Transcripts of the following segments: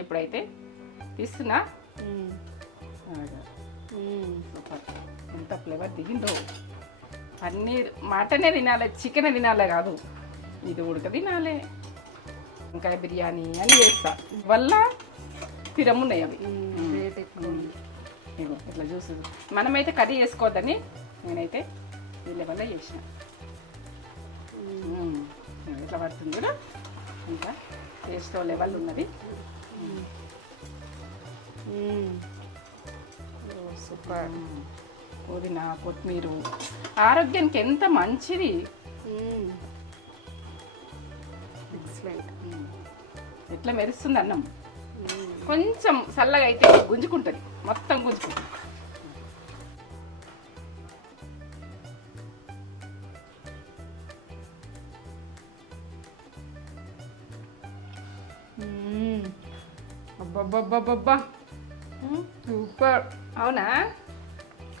ఇప్పుడైతే తీస్తున్నా. సూపర్, ఎంత ఫ్లేవర్ దిగిందో. పన్నీర్ మటనే తినాలి, చికెన్ తినాలే కాదు, ఇది ఉడక తినాలి. వంకాయ బిర్యానీ అని చేస్తా, వల్ల స్థిరమున్నాయి అవి. ఇగో ఇట్లా చూసి మనమైతే కర్రీ చేసుకోవద్దని నేనైతే వీళ్ళ వల్ల చేసిన. ఇట్లా పడుతుంది కూడా, ఇంకా టేస్ట్ లెవెల్ ఉన్నది. సూపర్. పుదీనా, కొత్తిమీర ఆరోగ్యానికి ఎంత మంచిది. ఎక్సలెంట్. ఎట్లా మెరుస్తుంది అన్నం. కొంచెం చల్లగా అయితే గుంజుకుంటుంది, మొత్తం గుంజుకుంటుంది. అబ్బబ్బబ్బబ్బా, సూపర్. అవునా,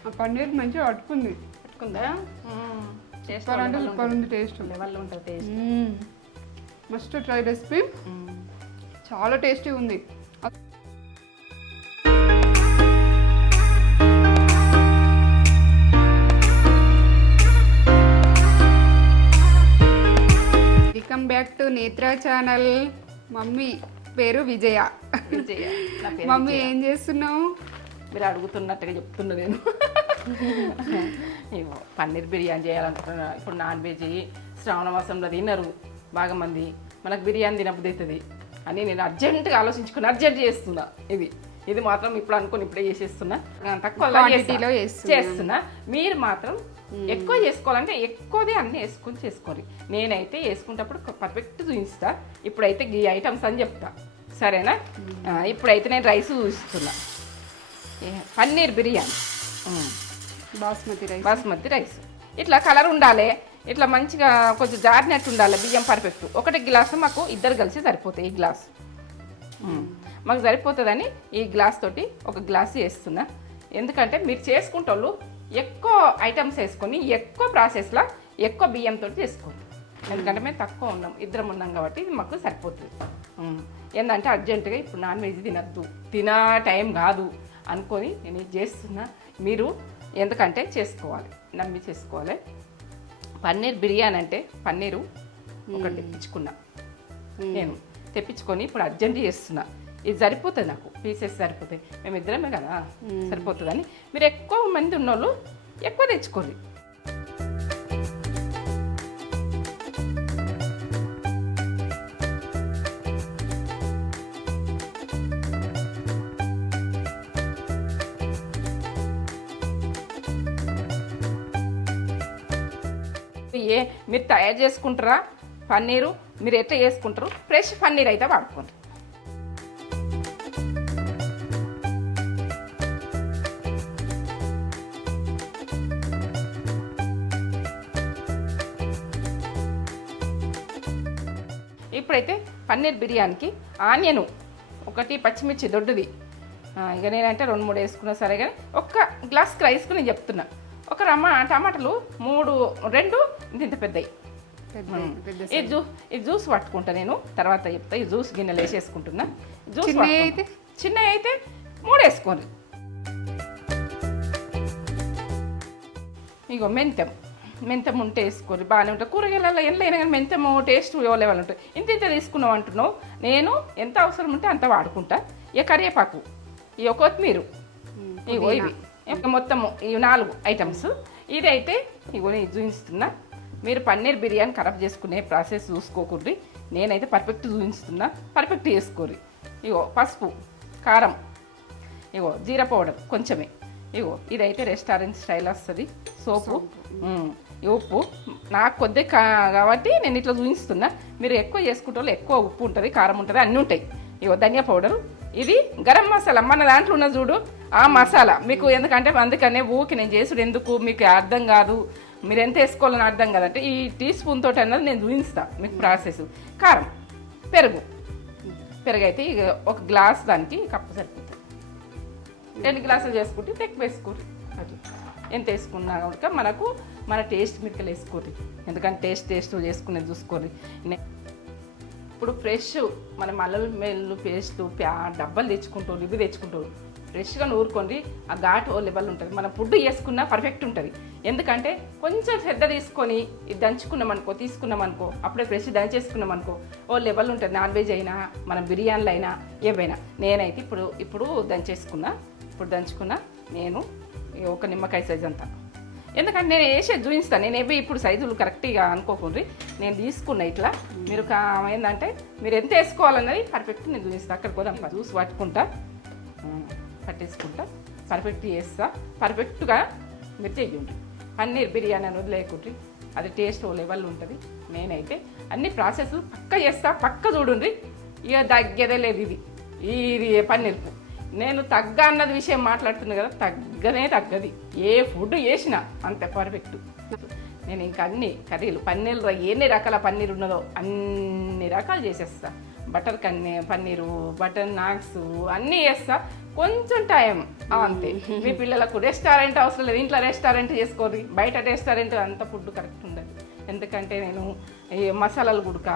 ఆ పన్నీర్ మంచిగా అట్టుకుంది. పెట్టుకుందా? సూపర్ అంటే సూపర్ ఉంది, టేస్ట్ లెవెల్లో ఉంటుంది టేస్ట్. మస్ట్ ట్రై రెసిపీ, చాలా టేస్టీ ఉంది. వెల్కమ్ బ్యాక్ టు నేత్ర ఛానల్. మమ్మీ పేరు విజయ. విజయ, నా పేరు మమ్మీ విజయ. ఏం చేస్తున్నావు? మీరు అడుగుతున్నట్టుగా చెప్తున్నా నేను. ఏమో పన్నీర్ బిర్యానీ చేయాలనుకుంటున్నా. ఇప్పుడు నాన్ వెజ్ శ్రావణ మాసంలో తినరు బాగా మంది, మనకు బిర్యానీ తినబుద్ధి అవుతుంది అని నేను అర్జెంటుగా ఆలోచించుకుని అర్జెంట్ చేస్తున్నా. ఇది మాత్రం ఇప్పుడు అనుకుని ఇప్పుడే చేసేస్తున్నా, తక్కువ క్వాంటిటీలో చేస్తున్నా. మీరు మాత్రం ఎక్కువ చేసుకోవాలంటే ఎక్కువదే అన్నీ వేసుకొని చేసుకోవాలి. నేనైతే వేసుకునేటప్పుడు పర్ఫెక్ట్ చూపిస్తా. ఇప్పుడైతే ఈ ఐటమ్స్ అని చెప్తా, సరేనా? ఇప్పుడైతే నేను రైస్ చూపిస్తున్నా. పన్నీర్ బిర్యానీ, బాస్మతి రైస్. ఇట్లా కలర్ ఉండాలి, ఇట్లా మంచిగా కొంచెం జారినట్టు ఉండాలి. బియ్యం పర్ఫెక్ట్. ఒకటి గ్లాసు మాకు ఇద్దరు కలిసి సరిపోతాయి. ఈ గ్లాస్ మాకు సరిపోతుందని ఈ గ్లాస్ తోటి ఒక గ్లాసు వేస్తున్నా. ఎందుకంటే మీరు చేసుకుంటోళ్ళు ఎక్కువ ఐటమ్స్ వేసుకొని ఎక్కువ ప్రాసెస్లో ఎక్కువ బియ్యంతో చేసుకోండి. ఎందుకంటే మేము తక్కువ ఉన్నాం, ఇద్దరం ఉన్నాం కాబట్టి ఇది మాకు సరిపోతుంది. ఏంటంటే అర్జెంటుగా ఇప్పుడు నాన్ వెజ్ తినద్దు, టైం కాదు అనుకొని నేను ఇది చేస్తున్నా. మీరు ఎందుకంటే చేసుకోవాలి, నమ్మి చేసుకోవాలి. పన్నీర్ బిర్యానీ అంటే పన్నీరు ఒకటి తెప్పించుకున్నా నేను. తెప్పించుకొని ఇప్పుడు అర్జెంట్ చేస్తున్నా. ఇది సరిపోతుంది, నాకు పీసెస్ సరిపోతాయి, మేము ఇద్దరమే కదా, సరిపోతుందని. మీరు ఎక్కువ మంది ఉన్నోళ్ళు ఎక్కువ తెచ్చుకోండి. మీరు తయారు చేసుకుంటారా పన్నీరు, మీరు ఎట్లా చేసుకుంటారు? ఫ్రెష్ పన్నీర్ అయితే వాడుకోండి. ఇప్పుడైతే పన్నీర్ బిర్యానీకి ఆనియను ఒకటి, పచ్చిమిర్చి దొడ్డుది, ఇక నేనంటే 2-3 వేసుకున్నా సరే. కానీ ఒక్క గ్లాస్ రైస్కు నేను చెప్తున్నా. ఒక టమాటాలు 2 ఇంత పెద్దవి. ఈ జ్యూస్ పట్టుకుంటా నేను, తర్వాత చెప్తా. ఈ జ్యూస్ గిన్నెలు వేసేసుకుంటున్నా. చిన్నవి అయితే 3 వేసుకోండి. ఇగో మెంతం ఉంటే వేసుకోండి, బాగానే ఉంటుంది. కూరగాయలలో ఎంతైనా కానీ మెంతము టేస్ట్ లెవెల్ ఉంటుంది. ఇంత తీసుకున్నాం అంటున్నావు, నేను ఎంత అవసరం ఉంటే అంత వాడుకుంటా. ఇక కరివేపాకు, ఇక కొత్తిమీర, ఇగో ఇవి మొత్తము ఈ 4 ఐటమ్స్. ఇదైతే ఇగో నేను చూపిస్తున్నా. మీరు పన్నీర్ బిర్యానీ ఖరాబ్ చేసుకునే ప్రాసెస్ చూసుకోకూడదు. నేనైతే పర్ఫెక్ట్ చూపిస్తున్నా, పర్ఫెక్ట్ చేసుకోరు. ఇగో పసుపు, కారం, ఇగో జీరా పౌడర్ కొంచెమే. ఇగో ఇదైతే రెస్టారెంట్ స్టైల్ వస్తుంది. సోపు, ఉప్పు నాకు కొద్దిగా కాబట్టి నేను ఇట్లా చూపిస్తున్నా. మీరు ఎక్కువ చేసుకుంటే ఎక్కువ ఉప్పు ఉంటుంది, కారం ఉంటుంది, అన్నీ ఉంటాయి. ఇగో ధనియా పౌడరు, ఇది గరం మసాలా మన దాంట్లో ఉన్న చూడు ఆ మసాలా మీకు. ఎందుకంటే అందుకనే ఊకి నేను చేసుడు ఎందుకు మీకు అర్థం కాదు, మీరు ఎంత వేసుకోవాలని అర్థం కాదంటే ఈ టీ స్పూన్ తోటి అన్నది నేను చూపిస్తాను మీకు ప్రాసెస్. కారం, పెరుగు అయితే ఇక ఒక గ్లాస్ దానికి కప్పు సరిపోతుంది. 2 గ్లాసులు చేసుకుంటే ఎక్కువ వేసుకోరు. అట్లా ఎంత వేసుకున్నా కనుక మనకు మన టేస్ట్ మీదకి వేసుకోరు. ఎందుకంటే టేస్ట్ చేసుకునేది చూసుకోరు. ఇప్పుడు ఫ్రెష్ మనం అల్లం వెల్లుల్లి పేస్ట్ డబ్బాలు తెచ్చుకుంటాం ఇవి తెచ్చుకుంటాం ఫ్రెష్గా నూరుకోండి ఆ ఘాటు ఓ లెవెల్ ఉంటుంది మనం ఫుడ్ చేసుకున్నా పర్ఫెక్ట్ ఉంటుంది ఎందుకంటే కొంచెం శ్రద్ధ తీసుకొని ఇది తీసుకున్నాం అనుకో అప్పుడే ఫ్రెష్ దంచేసుకున్నాం అనుకో ఓ లెవెల్ ఉంటుంది నాన్ వెజ్ అయినా మనం బిర్యానీలు అయినా ఏవైనా నేనైతే ఇప్పుడు దంచుకున్నా నేను ఒక నిమ్మకాయ సైజ్ అంతా ఎందుకంటే నేను వేసేది చూపిస్తాను నేను ఏవి ఇప్పుడు సైజులు కరెక్ట్గా అనుకోకుండా నేను తీసుకున్నా ఇట్లా మీరు ఏంటంటే మీరు ఎంత వేసుకోవాలన్నది పర్ఫెక్ట్ నేను చూపిస్తాను అక్కడికి పోదాం జ్యూస్ పట్టేసుకుంటా పర్ఫెక్ట్ చేస్తా పర్ఫెక్ట్గా మీరు చేయండి పన్నీర్ బిర్యానీ అనేది లేకుంటే అది టేస్ట్ ఓ లెవెల్ ఉంటుంది నేనైతే అన్ని ప్రాసెస్ పక్క చూడండి ఇక తగ్గేదే లేదు ఇది పన్నీర్కు నేను అన్నది విషయం మాట్లాడుతున్నా కదా తగ్గది ఏ ఫుడ్ చేసినా అంతే పర్ఫెక్ట్ నేను ఇంకా అన్ని కర్రీలు పన్నీరు ఎన్ని రకాల పన్నీరు ఉన్నదో అన్ని రకాలు చేసేస్తా బటర్ పన్నీరు బటర్ నాన్స్ అన్నీ చేస్తా కొంచెం టైం అంతే మీ పిల్లలకు రెస్టారెంట్ అవసరం లేదు ఇంట్లో రెస్టారెంట్ చేసుకోరు బయట రెస్టారెంట్ అంత ఫుడ్ కరెక్ట్ ఉండదు ఎందుకంటే నేను ఈ మసాలాలు గుడక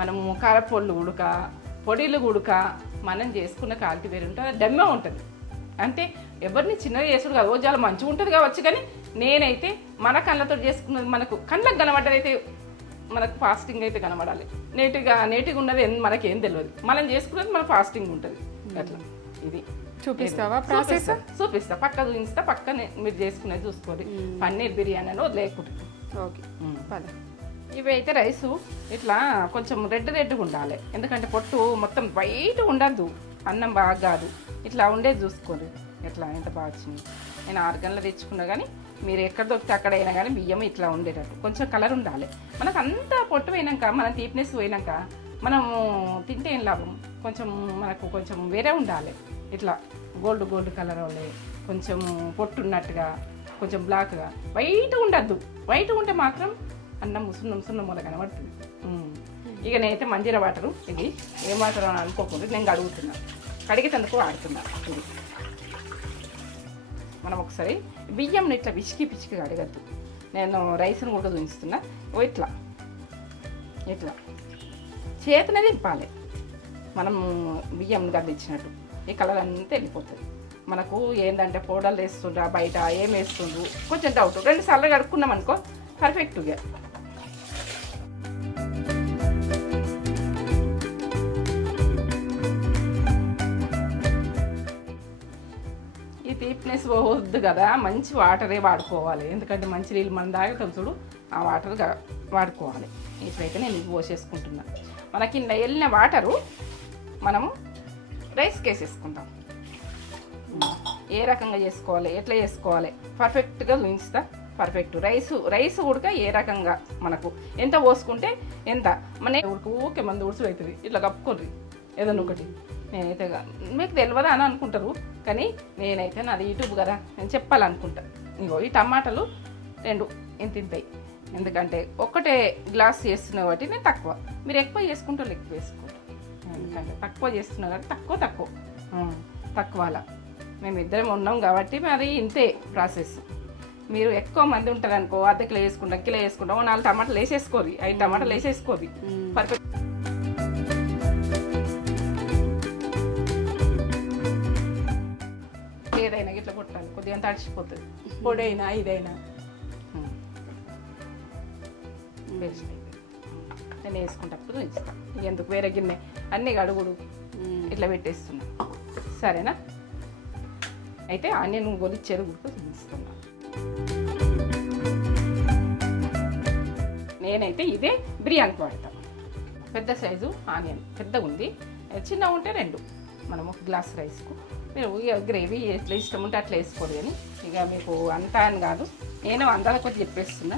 మనము కారపొళ్ళు గుడక పొడిలు గుడక మనం చేసుకున్న క్వాలిటీ వేరు ఉంటుంది అది దమ్మే ఉంటుంది అంటే ఎవరిని చిన్నగా చేసుడు కాదు ఓ చాలా మంచిగా ఉంటుంది కావచ్చు కానీ నేనైతే మన కళ్ళతో చేసుకున్నది మనకు కళ్ళకు కనబడ్డదైతే మనకు ఫాస్టింగ్ అయితే కనబడాలి నేటిగా ఉన్నది మనకేం తెలియదు మనం చేసుకున్నది మన ఫాస్టింగ్ ఉంటుంది అట్లా ఇది చూపిస్తావా ప్రాసెస్ చూపిస్తా పక్క చూపిస్తా పక్కనే మీరు చేసుకునేది చూసుకోండి పన్నీర్ బిర్యానీ అని వదిలేకుంటుంది ఓకే ఇవి అయితే రైసు ఇట్లా కొంచెం రెడ్గా ఉండాలి ఎందుకంటే పొట్టు మొత్తం వైట్ ఉండద్దు అన్నం బాగా కాదు ఇట్లా ఉండేది చూసుకోండి ఎట్లా ఎంత బాగా వచ్చింది నేను 6 గంటలు తెచ్చుకున్నా కానీ మీరు ఎక్కడ దొరికితే అక్కడైనా కానీ బియ్యం ఇట్లా ఉండేటట్టు కొంచెం కలర్ ఉండాలి మనకు అంతా పొట్టు పోయినాక మనం తీపినెస్ పోయినాక మనము తింటే ఏం లాభం మనకు కొంచెం వేరే ఉండాలి ఇట్లా గోల్డ్ కలర్ వాళ్ళే కొంచెం పొట్టు ఉన్నట్టుగా కొంచెం బ్లాక్గా వైట్ ఉండద్దు వైట్ ఉంటే మాత్రం అన్నం సున్నం వల్ల కనబడుతుంది ఇక నేనైతే మంజీరా వాటరు ఇది ఏం వాటర్ అని అనుకోకుండా నేను కడుగుతున్నా కడిగేటందుకు వాడుతున్నా ఇది మనం ఒకసారి బియ్యంని ఇట్లా పిచ్చికి అడగద్దు నేను రైస్ని కూడా చూపిస్తున్నా ఇట్లా చేతినే దింపాలి మనం బియ్యం గడ్డించినట్టు ఈ కలర్ అంతా వెళ్ళిపోతుంది మనకు ఏంటంటే పౌడర్లు వేస్తుండ్రా బయట ఏం వేస్తుండ్రు కొంచెం డౌట్ 2 సార్లు కడుక్కున్నాం అనుకో పర్ఫెక్ట్గా ఈ తీపినెస్ పోవద్దు కదా మంచి వాటరే వాడుకోవాలి ఎందుకంటే మంచి నీళ్ళు మనం తాగుతాం చూడు ఆ వాటర్ వాడుకోవాలి ఇప్పుడైతే నేను ఇది పోసేసుకుంటున్నా మనకి వెళ్ళిన వాటరు మనము రైస్కి వేసేసుకుంటాం ఏ రకంగా చేసుకోవాలి ఎట్లా చేసుకోవాలి పర్ఫెక్ట్గా చూపిస్తా పర్ఫెక్ట్ రైస్ ఉడక ఏ రకంగా మనకు ఎంత పోసుకుంటే ఎంత మన ఊరికే మంది ఉడుసు అవుతుంది ఇట్లా కప్పుకోర్రి ఏదన్నా ఒకటి నేనైతే మీకు తెలియదా అని అనుకుంటారు కానీ నేనైతే నాది యూట్యూబ్ కదా నేను చెప్పాలనుకుంటా ఇగో ఈ టమాటాలు 2 ఇంతింతాయి ఎందుకంటే ఒక్కటే గ్లాస్ చేస్తున్నా కాబట్టి నేను తక్కువ మీరు ఎక్కువ చేసుకుంటారు ఎక్కువ వేసుకుంటారు ఎందుకంటే తక్కువ చేస్తున్నా కాబట్టి తక్కువ అలా మేము ఇద్దరం ఉన్నాం కాబట్టి మరి ఇంతే ప్రాసెస్ మీరు ఎక్కువ మంది ఉంటారు అనుకో అర్ధ కిలో వేసుకుంటాం కిలో వేసుకుంటాం 4 టమాటాలు వేసేసుకోరు 5 టమాటాలు వేసేసుకోరు పర్ఫెక్ట్ ఏదైనా ఇట్లా కొట్టాలి కొద్దిగా తడిచిపోతుంది పొడైనా ఇదైనా బెస్ట్ నేను వేసుకుంటప్పుడు ఇస్తాను ఎందుకు వేరే గిన్నె అన్నీ అడుగుడు ఇట్లా పెట్టేస్తున్నా సరేనా అయితే ఆనియన్ గొలిచ్చేది కూడా చూపిస్తున్నా నేనైతే ఇదే బిర్యానీకి వాడతాను పెద్ద సైజు ఆనియన్ పెద్దగా ఉంది చిన్నగా ఉంటే 2 మనం 1 గ్లాస్ రైస్కు మీరు ఇక గ్రేవీ ఎట్లా ఇష్టం ఉంటే అట్లా వేసుకోరు కానీ ఇక మీకు అంతా అని కాదు నేను అందాల కొద్ది చెప్పేస్తున్నా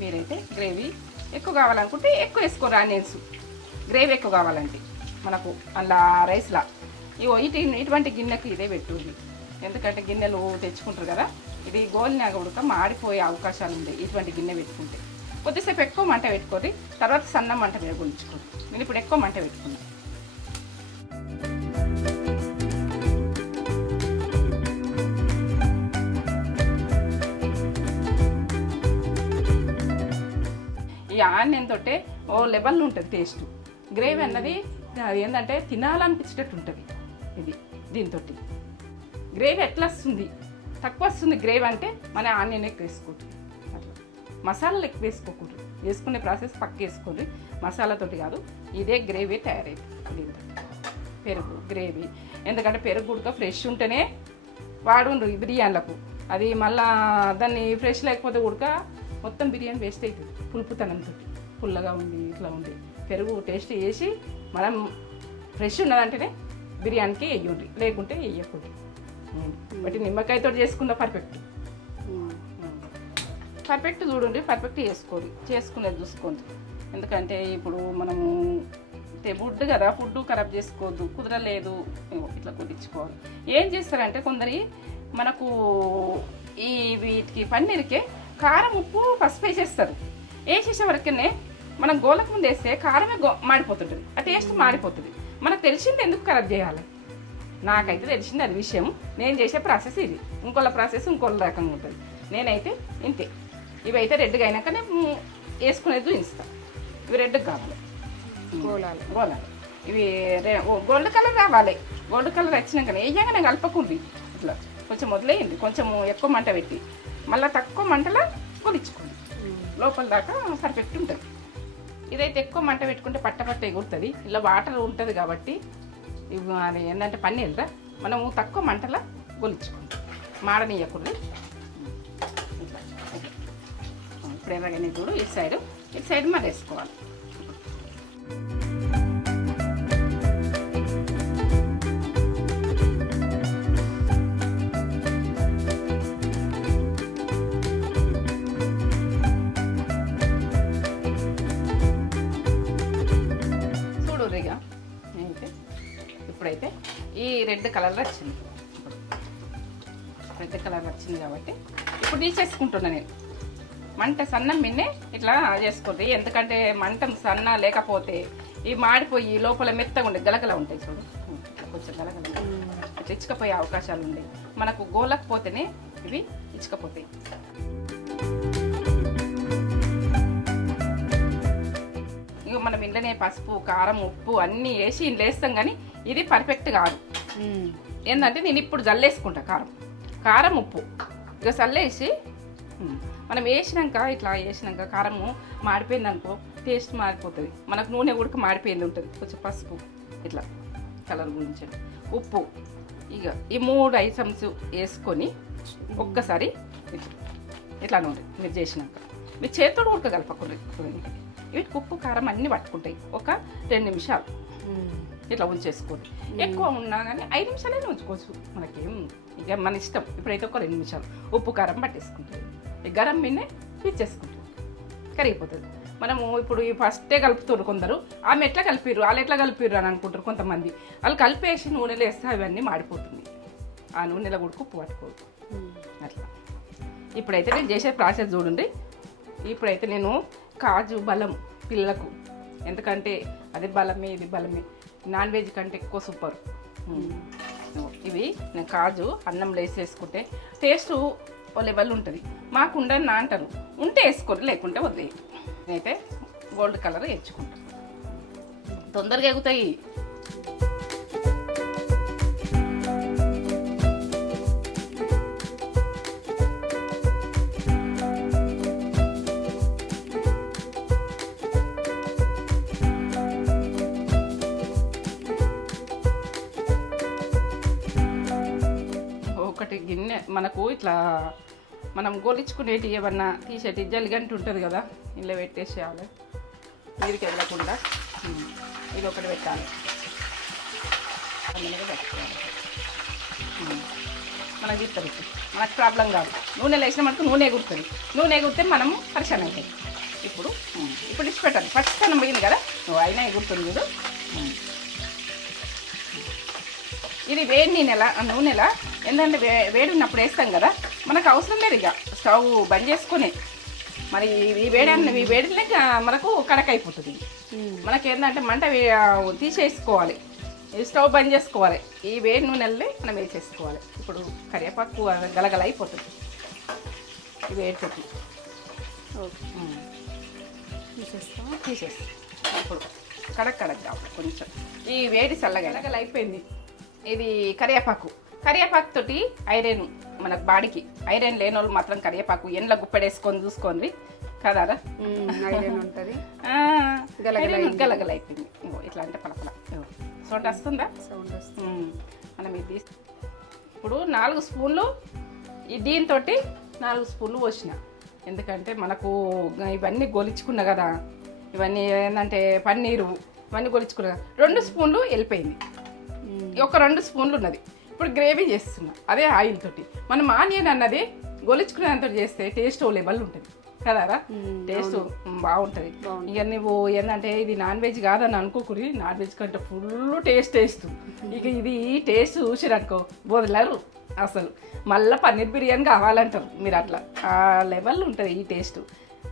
మీరైతే గ్రేవీ ఎక్కువ కావాలనుకుంటే ఎక్కువ వేసుకోరు ఆనియన్స్ గ్రేవీ ఎక్కువ కావాలంటే మనకు అలా రైస్లా ఇటువంటి గిన్నెకు ఇదే పెట్టుది ఎందుకంటే గిన్నెలు తెచ్చుకుంటారు కదా ఇది గోలినాక ఉడక మాడిపోయే అవకాశాలు ఉంటాయి ఇటువంటి గిన్నె పెట్టుకుంటే కొద్దిసేపు ఎక్కువ మంట పెట్టుకోండి తర్వాత సన్న మంట మీద గుంచుకోండి నేను ఇప్పుడు ఎక్కువ మంట పెట్టుకున్నాను ఈ ఆనియన్ తోటే ఓ లెవెల్ ఉంటుంది టేస్ట్ గ్రేవీ అన్నది అది ఏంటంటే తినాలనిపించేటట్టు ఉంటుంది. ఇది దీంతో గ్రేవీ ఎట్లా వస్తుంది, తక్కువ వస్తుంది గ్రేవీ అంటే మన ఆనియన్ ఎక్కువ వేసుకుంటుంది. అట్లా మసాలాలు ఎక్కువ వేసుకోకూడదు, వేసుకునే ప్రాసెస్ పక్క వేసుకోండి, మసాలాతోటి కాదు. ఇదే గ్రేవీ తయారైంది దీంతో. పెరుగు గ్రేవీ, ఎందుకంటే పెరుగు ఉడక ఫ్రెష్ ఉంటేనే వాడుండ్రు ఈ బిర్యానీలకు. అది మళ్ళా దాన్ని ఫ్రెష్ లేకపోతే ఉడక మొత్తం బిర్యానీ వేస్ట్ అవుతుంది. పులుపుతనంతో పుల్లగా ఉంది ఇట్లా ఉంది. పెరుగు టేస్ట్ వేసి మనం ఫ్రెష్ ఉన్నదంటేనే బిర్యానీకి వేయండి, లేకుంటే వేయకూడదు. బట్ నిమ్మకాయతో చేసుకున్న పర్ఫెక్ట్ చూడండి, పర్ఫెక్ట్ చేసుకునేది చూసుకోండి. ఎందుకంటే ఇప్పుడు మనము ఫుడ్ కదా, ఫుడ్ ఖరాబ్ చేసుకోవద్దు, కుదరలేదు ఇట్లా కొట్టించుకోవాలి. ఏం చేస్తారంటే కొందరి మనకు ఈ వీటికి పన్నీర్కే కారం ఉప్పు పసుపు వేసేస్తారు. వేసేసే వరకునే మనం గోలకు ముందు వేస్తే కారమే మాడిపోతుంటుంది, ఆ టేస్ట్ మాడిపోతుంది. మనకు తెలిసింది ఎందుకు ఖరాబ్ చేయాలి? నాకైతే తెలిసింది అది విషయం. నేను చేసే ప్రాసెస్ ఇది, ఇంకోళ్ళ ప్రాసెస్ ఇంకోళ్ళ రకంగా ఉంటుంది. నేనైతే ఇంతే. ఇవి అయితే రెడ్గా అయినాక నేను వేసుకునేది చూపిస్తాను. ఇవి రెడ్గా కావాలి, గోలాలి. ఇవి గోల్డ్ కలర్ రావాలి. గోల్డ్ కలర్ వచ్చినాకనే వేయగానే కలపకుండి, ఇట్లా కొంచెం వదిలేయండి. కొంచెం ఎక్కువ మంట పెట్టి మళ్ళీ తక్కువ మంటలో కొలిచుకోండి, లోపల దాకా పర్ఫెక్ట్ ఉంటుంది. ఇదైతే ఎక్కువ మంట పెట్టుకుంటే పట్ట ఎగురుతుంది. ఇలా వాటర్ ఉంటుంది కాబట్టి ఇవి అది ఏంటంటే పన్నీర్ మనము తక్కువ మంటలో గొలిచుకోండి, మాడనీయకూడదు. ఇప్పుడు ఎలాగైనా చూడు, ఇటు సైడ్ మరి వేసుకోవాలి. ఇప్పుడైతే ఈ రెడ్ కలర్ వచ్చింది. రెడ్ కలర్ వచ్చింది కాబట్టి ఇప్పుడు తీసేసుకుంటున్నా నేను. మంట సన్నం మిన్నే ఇట్లా చేసుకోండి, ఎందుకంటే మంట సన్న లేకపోతే ఇవి మాడిపోయి లోపల మెత్తగా ఉండే గలగల ఉంటాయి చూడు, కొంచెం గలగల ఇట్లా ఇచ్చుకపోయే అవకాశాలు ఉన్నాయి. మనకు గోలకపోతేనే ఇవి ఇచ్చుకపోతాయి. ఇక మనం ఇంట్లోనే పసుపు కారం ఉప్పు అన్నీ వేసి ఇంట్లో వేస్తాం, కానీ ఇది పర్ఫెక్ట్ కాదు. ఏంటంటే నేను ఇప్పుడు జల్లేసుకుంటా కారం ఉప్పు ఇక చల్లేసి మనం ఇట్లా వేసినాక కారము మాడిపోయింది అనుకో, టేస్ట్ మారిపోతుంది. మనకు నూనె ఉడక మాడిపోయింది ఉంటుంది. కొంచెం పసుపు ఇట్లా కలర్ గురించి, ఉప్పు, ఇక ఈ 3 ఐటమ్స్ వేసుకొని ఒక్కసారి ఇట్లా నూనె మీరు చేసినాక మీరు చేతితో ఉడక కలపకూడదు. వీటికి ఉప్పు కారం అన్నీ పట్టుకుంటాయి. ఒక 2 నిమిషాలు ఇట్లా ఉంచేసుకోండి. ఎక్కువ ఉన్నా కానీ 5 నిమిషాలైనా ఉంచుకోవచ్చు, మనకేం ఇక మన ఇష్టం. ఇప్పుడైతే ఒక 2 నిమిషాలు ఉప్పు కారం పట్టేసుకుంటుంది. ఈ గరం మిన్నే ఇచ్చేసుకుంటుంది, కరిగిపోతుంది. మనము ఇప్పుడు ఈ ఫస్టే కలుపుతారు కొందరు, ఆమె ఎట్లా కలిపిర్రు వాళ్ళు ఎట్లా కలిపిర్రు అని అనుకుంటారు కొంతమంది. వాళ్ళు కలిపేసి నూనెలో వేస్తే అవన్నీ మాడిపోతుంది. ఆ నూనెలో కూడా ఉప్పు పట్టుకోదు అట్లా. ఇప్పుడైతే నేను చేసే ప్రాసెస్ చూడండి. ఇప్పుడైతే నేను కాజు బలం పిల్లలకు, ఎందుకంటే అది బలమే ఇది బలమే, నాన్ వెజ్ కంటే ఎక్కువ సూపర్. ఇవి నేను కాజు అన్నంలో వేసేసుకుంటే టేస్ట్ ఓ లెవెల్ ఉంటుంది. మాకు ఉండని అంటారు, ఉంటే వేసుకోరు, లేకుంటే వదిలేయి. నేనైతే గోల్డ్ కలర్ వేయించుకుంటాను, తొందరగా ఎగుతాయి. ఒకటి గిన్నె మనకు ఇట్లా మనం గొలిచుకునేటి ఏమన్నా తీసేటి జల్లిగంట ఉంటుంది కదా, ఇలా పెట్టేసేయాలి నీరుకి వెళ్ళకుండా. ఇది ఒకటి పెట్టాలి, అందులో పెట్టుకోవాలి. మనకి ఇస్తుంది, మనకు ప్రాబ్లం కాదు. నూనె వేసిన మనకు నూనె ఎగురుతుంది. నూనె ఎగురితే మనము పరిశాన్ అవుతుంది. ఇప్పుడు ఇచ్చి పెట్టాలి. ఫస్ట్ అన్నం పోయింది కదా, అయినా ఎగురుతుంది చూడు. ఇది వేడి నూనెలా ఎందుకంటే వేడి ఉన్నప్పుడు వేస్తాం కదా, మనకు అవసరం లేదు. ఇక స్టవ్ బంద్ చేసుకుని మరి ఈ వేడినే మనకు కడక అయిపోతుంది. మనకి ఏంటంటే మంట తీసేసుకోవాలి, ఈ స్టవ్ బంద్ చేసుకోవాలి. ఈ వేడి నూనెల్ని మనం వేసేసుకోవాలి. ఇప్పుడు కరివేపాకు గలగల అయిపోతుంది ఈ వేడి తీసేస్తాం. ఇప్పుడు కడక్ కడక్ కావాలి కొంచెం. ఈ వేడి చల్లగా అయిపోయింది. ఇది కరివేపాకు తోటి ఐరన్ మనకు బాడీకి ఐరన్ లేని వాళ్ళు మాత్రం కరివేపాకు ఎండ్ల గుప్పెడేసుకొని చూసుకోండి కదారా. ఐరన్ ఉంటుంది. గలగల అయిపోయింది. ఇట్లా అంటే పలపల సౌండ్ వస్తుందా? సౌండ్ వస్తుంది. మనం ఇది ఇప్పుడు 4 స్పూన్లు దీంతో 4 స్పూన్లు పోసిన. ఎందుకంటే మనకు ఇవన్నీ గొలిచుకున్నా కదా, ఇవన్నీ ఏంటంటే పన్నీరు ఇవన్నీ గొలిచుకున్నా. 2 స్పూన్లు వెళ్ళిపోయింది. ఒక 2 స్పూన్లు ఉన్నది. ఇప్పుడు గ్రేవీ చేస్తున్నా అదే ఆయిల్ తోటి. మనం ఆనియన్ అన్నది గొలిచుకునేంత చేస్తే టేస్ట్ ఓ లెవెల్ ఉంటుంది కదారా. టేస్ట్ బాగుంటుంది. ఇక నువ్వు ఏంటంటే ఇది నాన్ వెజ్ కాదని అనుకోకూరి, నాన్ వెజ్ కంటే ఫుల్ టేస్ట్. ఇక ఇది టేస్ట్ చూసిరనుకో వదలరు అసలు. మళ్ళీ పన్నీర్ బిర్యానీ కావాలంటారు మీరు. అట్లా ఆ లెవెల్ ఉంటుంది ఈ టేస్ట్.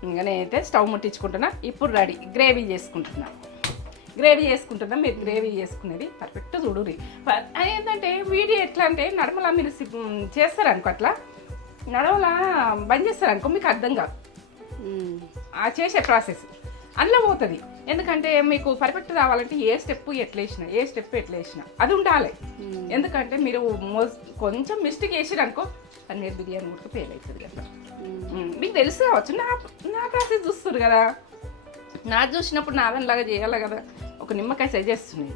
ఇంకా నేనైతే స్టవ్ ముట్టించుకుంటున్నా. ఇప్పుడు రెడీ గ్రేవీ చేసుకుంటున్నా. మీరు గ్రేవీ చేసుకునేది పర్ఫెక్ట్ చూడురి. ఏంటంటే వీడియో ఎట్లా అంటే నడమలా మీరు చేస్తారనుకో, అట్లా నడవలా బంద్ చేస్తారనుకో మీకు అర్థం కాదు ఆ చేసే ప్రాసెస్. అందులో పోతుంది. ఎందుకంటే మీకు పర్ఫెక్ట్ రావాలంటే ఏ స్టెప్ ఎట్లా వేసినా అది ఉండాలి. ఎందుకంటే మీరు కొంచెం మిస్టేక్ వేసిరనుకో పన్నీర్ బిర్యానీ కూడా ఫెయిల్ అవుతుంది కదా. మీకు తెలుసు కావచ్చు, నా ప్రాసెస్ చూస్తారు కదా. నా చూసినప్పుడు నాదనిలాగా చేయాలి కదా. ఒక నిమ్మకాయ సైజ్ చేస్తున్నాయి.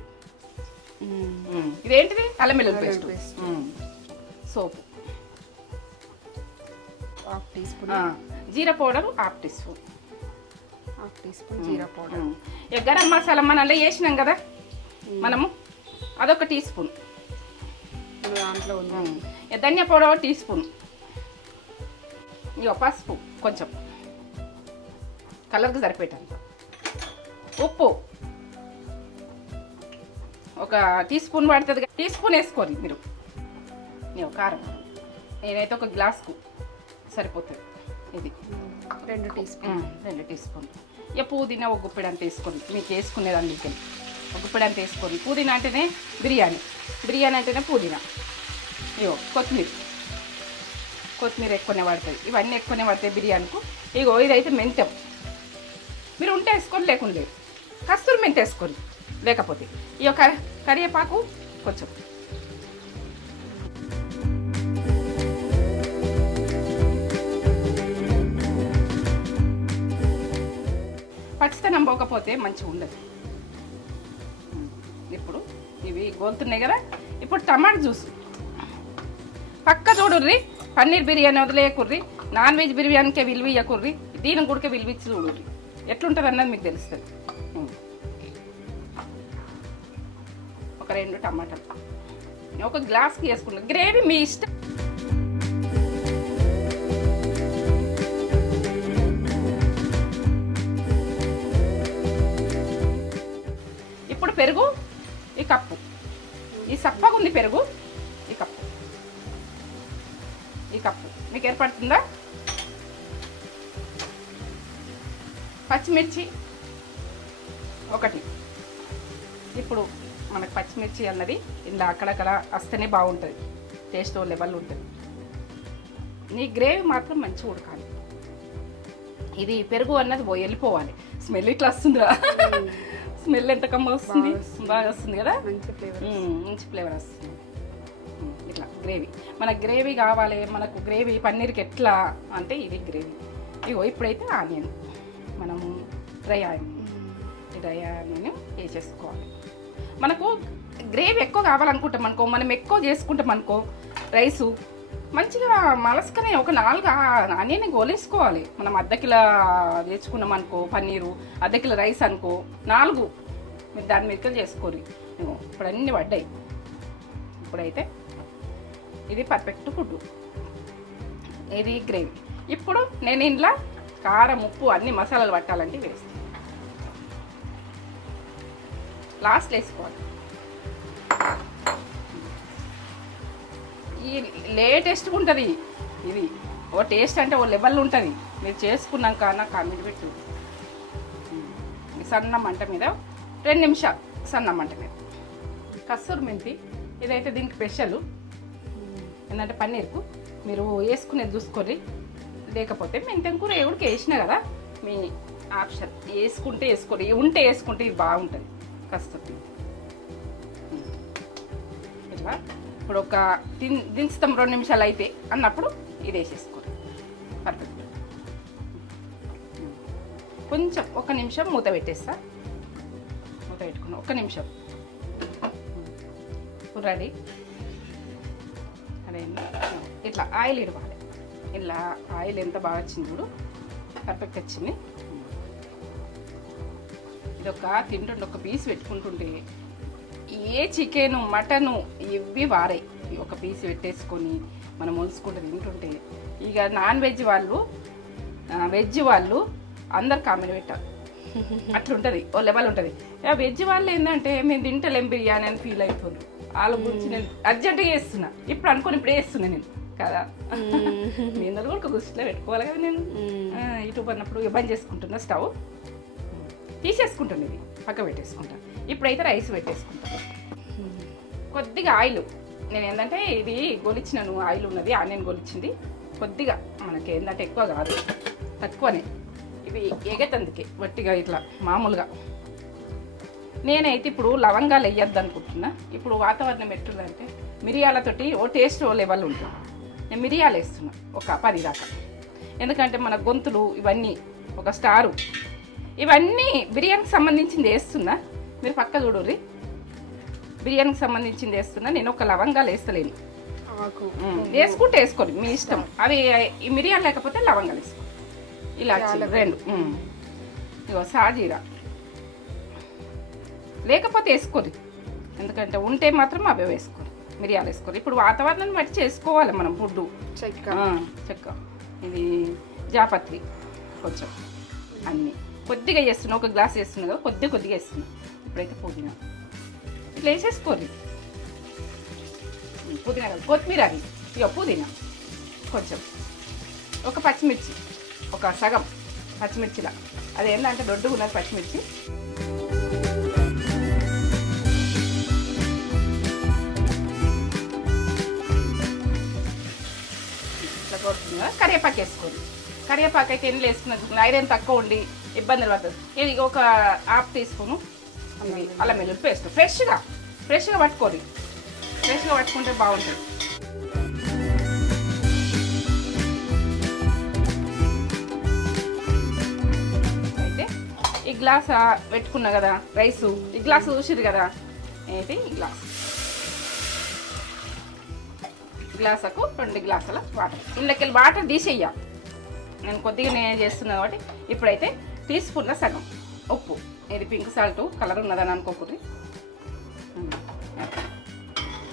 ఇదేంటిది? అల్లం వెల్లుల్లి పేస్ట్, సోపు, ½ టీ స్పూన్ జీరా పౌడర్, ½ టీ స్పూన్ జీరా పౌడర్. ఇక గరం మసాలా మనం అలా వేసినాం కదా మనము, అదొక టీ స్పూన్. దాంట్లో ధనియా పౌడర్ 1 టీ స్పూన్. ఇక పసుపు కొంచెం కలర్కి సరిపెట్టాను. ఉప్పు ఒక టీ స్పూన్ పడుతుంది. టీ స్పూన్ వేసుకోండి మీరు. కారం నేనైతే ఒక గ్లాస్కు సరిపోతుంది. ఇది 2 టీ స్పూన్. ఇక పుదీనా ఒక గుప్పెడంత వేసుకోండి. మీకు వేసుకునేదాన్ని ఒక గుప్పెడంత వేసుకోండి. పుదీనా అంటేనే బిర్యానీ అంటేనే పుదీనా. కొత్తిమీర ఎక్కువనే పడుతుంది. ఇవన్నీ ఎక్కువనే పడతాయి బిర్యానీకు. ఇగో ఇదైతే మెంతం. మీరు ఉంటే వేసుకోండి, లేకుండా లేదు. కస్తూరి మెంతి వేసుకోండి. లేకపోతే ఈ యొక్క కరివేపాకు కొంచెం. పచ్చితనం పోకపోతే మంచిగా ఉండదు. ఇప్పుడు ఇవి గోలుతున్నాయి కదా. ఇప్పుడు టమాటా జ్యూస్ పక్క చూడుర్రి. పన్నీర్ బిర్యానీ వదిలేయకుర్రి. నాన్ వెజ్ బిర్యానీకే విలువ ఇయ్యకుర్రి. దీని కూడా విలువిచ్చి చూడుర్రి. ఎట్లుంటుంది అన్నది మీకు తెలుస్తుంది. ఒక 2 టమాటాలు ఒక గ్లాస్కి వేసుకుంటాం. గ్రేవీ మీ ఇష్టం. ఇప్పుడు పెరుగు ఈ కప్పు. ఈ సప్పగా ఉంది పెరుగు. ఈ కప్పు మీకు ఏర్పడుతుందా? పచ్చిమిర్చి 1. ఇప్పుడు మనకు పచ్చిమిర్చి అన్నది ఇలా అక్కడక్కడ వస్తేనే బాగుంటుంది. టేస్ట్ లెవెల్ ఉంటుంది. నీ గ్రేవీ మాత్రం మంచిగా ఉడకాలి. ఇది పెరుగు అన్నది వెళ్ళిపోవాలి. స్మెల్ ఇట్లా వస్తుందిరా. స్మెల్ ఎంత కమ్మ వస్తుంది, బాగా వస్తుంది కదా. మంచి ఫ్లేవర్ వస్తుంది. ఇట్లా గ్రేవీ మనకు గ్రేవీ కావాలి. మనకు గ్రేవీ పన్నీర్కి ఎట్లా అంటే ఇది గ్రేవీ. ఇప్పుడైతే ఆనియన్ మనము డ్రై ఆనియన్ వేసేసుకోవాలి. మనకు గ్రేవీ ఎక్కువ కావాలనుకుంటాం అనుకో, మనం ఎక్కువ చేసుకుంటాం అనుకో రైసు మంచిగా మలసుకనే ఒక 4 ఆనియన్ గోలేసుకోవాలి. మనం ½ కిలో తెచ్చుకున్నాం అనుకో పన్నీరు, ½ కిలో రైస్ అనుకో 4 మీరు దాని మీద చేసుకోరు. ఇప్పుడు అన్నీ పడ్డాయి. ఇప్పుడైతే ఇది పర్ఫెక్ట్ ఫుడ్. ఇది గ్రేవీ. ఇప్పుడు నేను ఇంట్లో కారం, ఉప్పు అన్ని మసాలాలు పట్టాలంటే వేస్తాను. లాస్ట్ వేసుకోవాలి. ఈ లేటెస్ట్గా ఉంటుంది ఇది. ఓ టేస్ట్ అంటే ఓ లెవెల్ ఉంటుంది. మీరు చేసుకున్నాక నాకు కామెంట్ పెట్టు. సన్న మంట మీద 2 నిమిషాలు సన్న మంట మీద. కస్తూరి మెంతి ఇదైతే దీనికి స్పెషల్. ఏంటంటే పన్నీర్కు మీరు వేసుకునేది చూసుకొని, లేకపోతే మెంతం కూర ఎగుడికి వేసినా కదా మీ ఆప్షన్ వేసుకుంటే వేసుకోండి, ఉంటే వేసుకుంటే ఇది బాగుంటుంది కస్తూరి. ఇట్లా ఇప్పుడు ఒక దించుతాం 2 నిమిషాలు అయితే అన్నప్పుడు ఇది వేసేసుకోండి. పర్ఫెక్ట్. కొంచెం 1 నిమిషం మూత పెట్టేస్తా. మూత పెట్టుకున్నా 1 నిమిషం. రెడీ. అదే ఇట్లా ఆయిల్ ఇవ్వాలి. ఇలా ఆయిల్ ఎంత బాగా వచ్చింది చూడు, పర్ఫెక్ట్ వచ్చింది. ఇది తింటుంటే ఒక పీస్ పెట్టుకుంటుంటే ఏ చికెను మటను ఇవి వారాయి. ఒక పీస్ పెట్టేసుకొని మనం వంచుకుంటూ తింటుంటే ఇక నాన్ వెజ్ వాళ్ళు వెజ్ వాళ్ళు అందరు కామెంట్ పెట్టారు. అట్లుంటుంది, ఓ లెవెల్ ఉంటుంది. వెజ్ వాళ్ళు ఏంటంటే మేము తింటలేం బిర్యానీ అని ఫీల్ అవుతుంది. వాళ్ళ గురించి నేను అర్జెంటుగా వేస్తున్నా, ఇప్పుడు అనుకోని ఇప్పుడే వేస్తున్నా నేను కదా. మీ అందరూ కూడా ఒక గుర్తులో పెట్టుకోవాలి కదా. నేను యూట్యూబ్ అన్నప్పుడు బంద్ చేసుకుంటున్నా, స్టవ్ తీసేసుకుంటాను, ఇది పక్క పెట్టేసుకుంటాను. ఇప్పుడైతే రైస్ పెట్టేసుకుంటాను. కొద్దిగా ఆయిల్ నేను ఏంటంటే ఇది గొలిచినాను, ఆయిల్ ఉన్నది ఆనియన్ గొలిచింది కొద్దిగా, మనకి ఏంటంటే ఎక్కువ కాదు తక్కువనే. ఇవి ఎగతందుకే వట్టిగా ఇట్లా మామూలుగా. నేనైతే ఇప్పుడు లవంగాలు వేయద్దు అనుకుంటున్నా. ఇప్పుడు వాతావరణం ఎట్లుందంటే మిరియాలతోటి ఓ టేస్ట్ ఓ లెవెల్ ఉంటుంది. నేను మిరియాలు వేస్తున్నా ఒక 10 దాకా, ఎందుకంటే మన గొంతులు ఇవన్నీ ఒక స్టారు. ఇవన్నీ బిర్యానీకి సంబంధించింది వేస్తున్నా, మీరు పక్క చూడుర్రి. బిర్యానీకి సంబంధించింది వేస్తున్నా, నేను ఒక లవంగాలు వేస్తలేను. వేసుకుంటే వేసుకోండి మీ ఇష్టం. అవి ఈ మిరియాలు లేకపోతే లవంగాలు వేసుకోండి. ఇలా 2 ఇగో సాజీరా లేకపోతే వేసుకోరు, ఎందుకంటే ఉంటే మాత్రం అవే వేసుకోరు, మిరియాలు వేసుకోరు. ఇప్పుడు వాతావరణాన్ని బట్టి చేసుకోవాలి మనం ఫుడ్డు. చెక్క ఇది జాపత్రి కొంచెం అన్నీ కొద్దిగా చేస్తున్నా, ఒక గ్లాస్ వేస్తున్నా కదా, కొద్దిగా వేస్తున్నా. ఇప్పుడైతే పుదీనా ఇట్లా వేసేసుకోరు. పుదీనా కాదు, కొత్తిమీర. అది ఇక పుదీనా కొంచెం, ఒక పచ్చిమిర్చి, ఒక సగం పచ్చిమిర్చిలా. అదేంటంటే దొడ్డుగా ఉన్నది పచ్చిమిర్చి. ఇట్లా కొడుతుంది. కరివేపాకు వేసుకోండి. కరివేపాకు అయితే ఎన్ని వేసుకున్నది, ఐరన్ తక్కువ ఉండి ఇబ్బందులు పడుతుంది. ఇది ఒక 1/2 టీ స్పూను అల్లం వెల్లుల్లి పేస్ట్. ఫ్రెష్గా పట్టుకోండి, ఫ్రెష్గా పట్టుకుంటే బాగుంటుంది. అయితే ఈ గ్లాస్ పెట్టుకున్నా కదా రైసు, ఈ గ్లాసు చూసిరు కదా, అయితే ఈ గ్లాసుకు 2 గ్లాసుల వాటర్. ఇందులోకి వాటర్ తీసేయ్యా, నేను కొద్దిగా నేను చేస్తున్నా కాబట్టి. ఇప్పుడైతే టీస్పూన్ల సగం ఉప్పు, ఇది పింక్ సాల్ట్ కలర్ ఉన్నదని అనుకోకూడదు.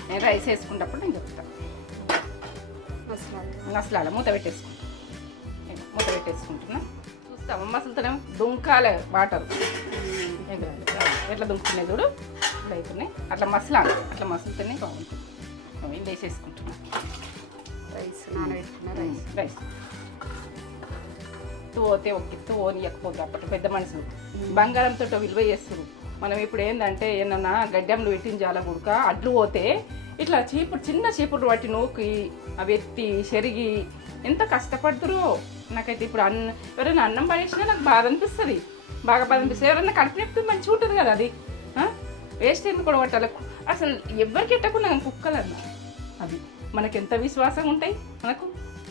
నేను రైస్ వేసుకున్నప్పుడు నేను చెప్తాను. మసలాల మూత పెట్టేసుకుంటున్నా. చూస్తాము మసలుతూనే దుంకాలే వాటర్. ఎట్లా దుంకుతున్నాయి చూడు, ఇట్లా అవుతున్నాయి. అట్లా మసలాలి, అట్లా మసలుతూనే బాగుంటుంది. ఇది వేసేసుకుంటున్నా రైస్. పోతే ఒక్కిత్తు ఓనియకపోతే అప్పటి పెద్ద మనుషులు బంగారంతో విలువ చేస్తారు. మనం ఇప్పుడు ఏంటంటే ఏమన్నా గడ్డంలు పెట్టించాల గుడక అడ్లు పోతే ఇట్లా చిన్న చీపుడు పట్టి నూకి అవి ఎత్తి చెరిగి ఎంత కష్టపడుతురో. నాకైతే ఇప్పుడు ఎవరైనా అన్నం పడేసినా నాకు బాధ అనిపిస్తుంది, బాగా బాధ అనిపిస్తుంది. ఎవరైనా కడుపు నొప్పి మంచిగా ఉంటుంది కదా, అది వేస్ట్ ఎందుకు కూడా పట్టాలి. అసలు ఎవరికి ఎట్టకుండా కుక్కలన్న అది మనకి ఎంత విశ్వాసంగా ఉంటాయి.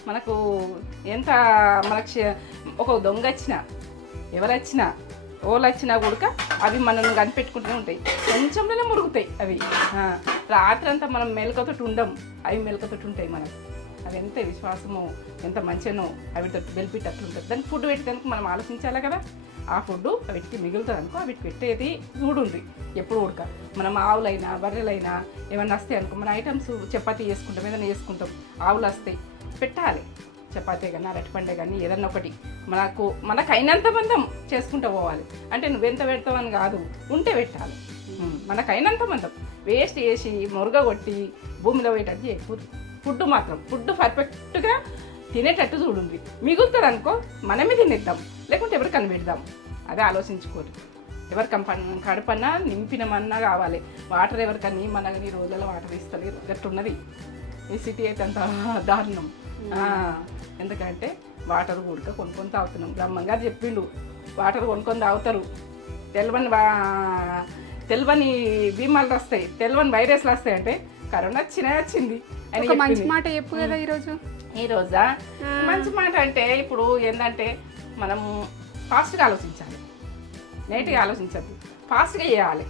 మనకు ఎంత ఒక దొంగ వచ్చినా ఎవరు వచ్చినా ఓళ్ళు వచ్చినా కూడా అవి మనల్ని కనిపెట్టుకుంటూనే ఉంటాయి, కొంచెంలోనే మురుగుతాయి అవి. రాత్రి అంతా మనం మెలకతోటి ఉండం, అవి మెలకతోటి ఉంటాయి. మనం అది ఎంత విశ్వాసమో ఎంత మంచినో అవిటితో బెనిఫిట్ అట్లుంటుంది. దానికి ఫుడ్ పెట్టేందుకు మనం ఆలోచించాలి కదా. ఆ ఫుడ్ వీటికి మిగులుతుంది అనుకో, వీటికి పెట్టేది చూడుంది ఎప్పుడు ఉడక. మనం ఆవులైనా బర్రెలైనా ఏమన్నా వస్తాయి అనుకో, మన ఐటమ్స్ చపాతీ చేసుకుంటాం, ఏదైనా చేసుకుంటాం, ఆవులు వస్తాయి పెట్టాలి. చపాతీ కానీ అరటిపండే కానీ ఏదన్నా ఒకటి మనకు అయినంత మందం చేసుకుంటూ పోవాలి. అంటే నువ్వెంత పెడతావు అని కాదు, ఉంటే పెట్టాలి. మనకు అయినంత మందం వేస్ట్ చేసి మురుగ కొట్టి భూమిలో పోయేటట్టు చేయకూడదు. ఫుడ్ పర్ఫెక్ట్గా తినేటట్టు చూడండి. మిగులుతుంది అనుకో మనమే తినేద్దాం, లేకుంటే ఎవరికి కనిపెడదాం. అదే ఆలోచించుకోరు. ఎవరికి కడుపన్నా నింపినమన్నా కావాలి. వాటర్ ఎవరికని మన ఈ రోజుల్లో వాటర్ ఇస్తలేదు, గట్టున్నది. ఈ సిటీ అయితే అంత దారుణం. ఎందుకంటే వాటర్ కూడక కొనుక్కొని తాగుతున్నాం. బ్రహ్మంగారు చెప్పిండు వాటర్ కొనుక్కొని తాగుతారు. తెలివని భీమాలు వస్తాయి, తెలివని వైరస్లు వస్తాయి అంటే కరోనా వచ్చింది అని ఒక మంచి మాట చెప్పు కదా ఈ రోజా. మంచి మాట అంటే ఇప్పుడు ఏంటంటే మనం ఫాస్ట్గా ఆలోచించాలి, నేటిగా ఆలోచించద్దు, ఫాస్ట్గా చేయాలి.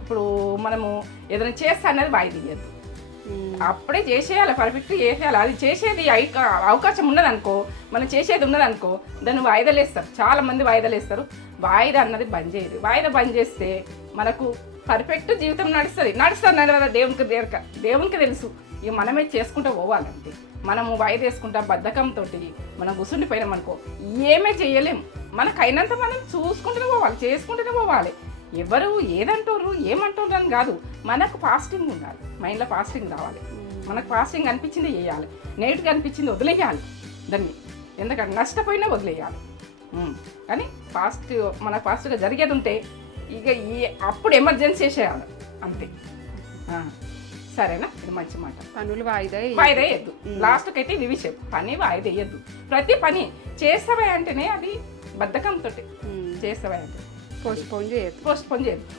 ఇప్పుడు మనము ఏదైనా చేస్తా అనేది వాయిదా తీయద్దు, అప్పుడే చేసేయాలి, పర్ఫెక్ట్ చేసేయాలి. అది చేసేది అవకాశం ఉన్నదనుకో, మనం చేసేది ఉన్నదనుకో దాన్ని వాయిదాలు వేస్తారు. చాలా మంది వాయిదాలు వేస్తారు. వాయిదా అన్నది బంద్ చేయదు. వాయిదా బంద్ చేస్తే మనకు పర్ఫెక్ట్ జీవితం నడుస్తుంది. దేవునికి తెలుసు. ఇక మనమే చేసుకుంటూ పోవాలంటే మనము వాయిదా వేసుకుంటా బద్ధకంతో మనం కూర్చుండిపోయినాం అనుకో ఏమే చేయలేము. మనకైనంత మనం చూసుకుంటూనే పోవాలి, చేసుకుంటూనే పోవాలి. ఎవరు ఏదంటారు ఏమంటారు అని కాదు, మనకు ఫాస్టింగ్ ఉండాలి, మైండ్లో ఫాస్టింగ్ రావాలి. మనకు ఫాస్టింగ్ అనిపించింది చేయాలి, నెగిటివ్గా అనిపించింది వదిలేయాలి దాన్ని. ఎందుకంటే నష్టపోయినా వదిలేయాలి. కానీ మనకు ఫాస్ట్గా జరిగేది ఉంటే ఇక అప్పుడు ఎమర్జెన్సీ చేసేయాలి అంతే. సరేనా? ఇది మంచి మాట. పనులు వాయిదా వేయద్దు. లాస్ట్కి అయితే ఇది విషయం, పని వాయిదా వేయద్దు. ప్రతి పని చేస్తావే అంటేనే అది బద్ధకంతో చేస్తావే అంటే పోస్ట్పోన్ చేయద్దు.